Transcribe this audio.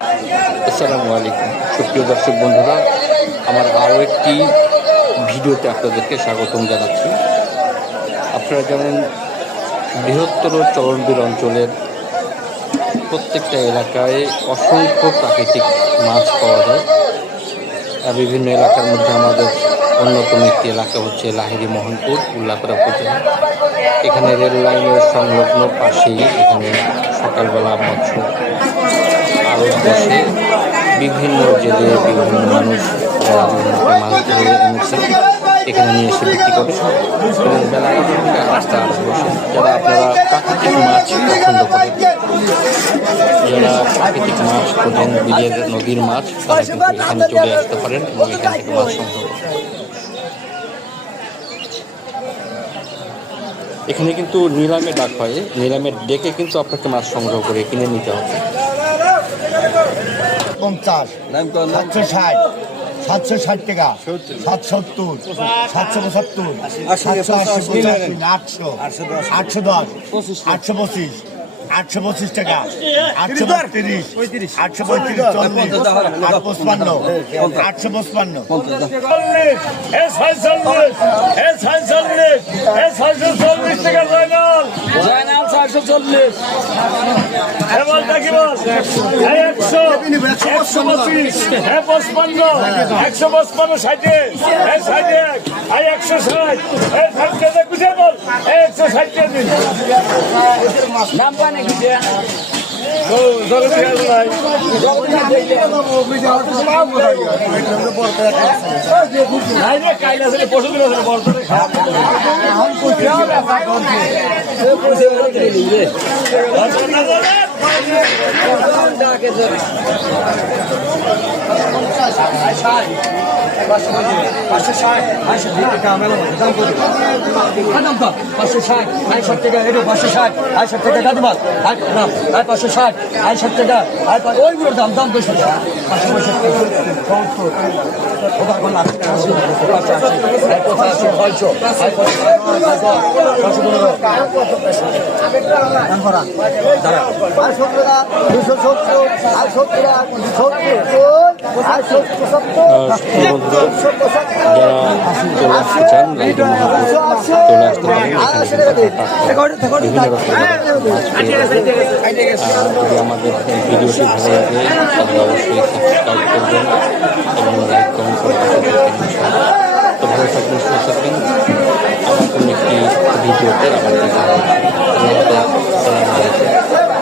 আসসালামু আলাইকুম সুপ্রিয় দর্শক বন্ধুরা, আমার আরও একটি ভিডিওতে আপনাদেরকে স্বাগতম জানাচ্ছি। আপনারা জানেন, বৃহত্তর চরণবীর অঞ্চলের প্রত্যেকটা এলাকায় অসংখ্য প্রাকৃতিক মাছ পাওয়া যায়। বিভিন্ন এলাকার মধ্যে আমাদের অন্যতম একটি এলাকা হচ্ছে লাহিড়ী মোহনপুর, উল্লাপাড়া উপজেলা। এখানে রেল লাইনের সংলগ্ন পাশেই এখানে সকালবেলা মৎস্য আড়ত বসে। বিভিন্ন জেলে বিভিন্ন মানুষ যারা বিভিন্ন মাছ ধরে এনেছেন এখানে নিয়ে এসে বিক্রি করে এবং বেলা 11টায় রাস্তা আড়ত বসে। যারা আপনারা প্রাকৃতিক মাছ পছন্দ করেন, যারা প্রাকৃতিক মাছ খোঁজেন, বিলের নদীর মাছ, তারা কিন্তু এখানে চলে আসতে পারেন এবং এখান থেকে মাছ সংগ্রহ করেন। এখানে কিন্তু নিলামে ডাক হয়, নিলামে ডেকে কিন্তু আপনাকে মাছ সংগ্রহ করে কিনে নিতে হবে। 50, 760, 760 টাকা, 770, 775, 780, 800, 810, 825, 825 টাকা, 832, 835, 855, 855, 640 টাকা জয়নাল 640 এবারটা কি বল 100 125 155 155 60 60 160 60 কুছে বল 160 দিন নাম পানে কি দে যারা চলে আসতে চান লাহিড়ী মোহনপুর চলে আসতে পারেন। বিভিন্ন যদি আমাদের ভিডিওটি ভালো লাগে তাহলে অবশ্যই সাবস্ক্রাইব করবেন এবং লাইক কমেন্ট করে পাশে থাকবেন। তো ভালো থাকবেন, সুস্থ থাকবেন। আবার কোনো একটি ভিডিওতে আবার দেখা হবে। আসসালামু আলাইকুম।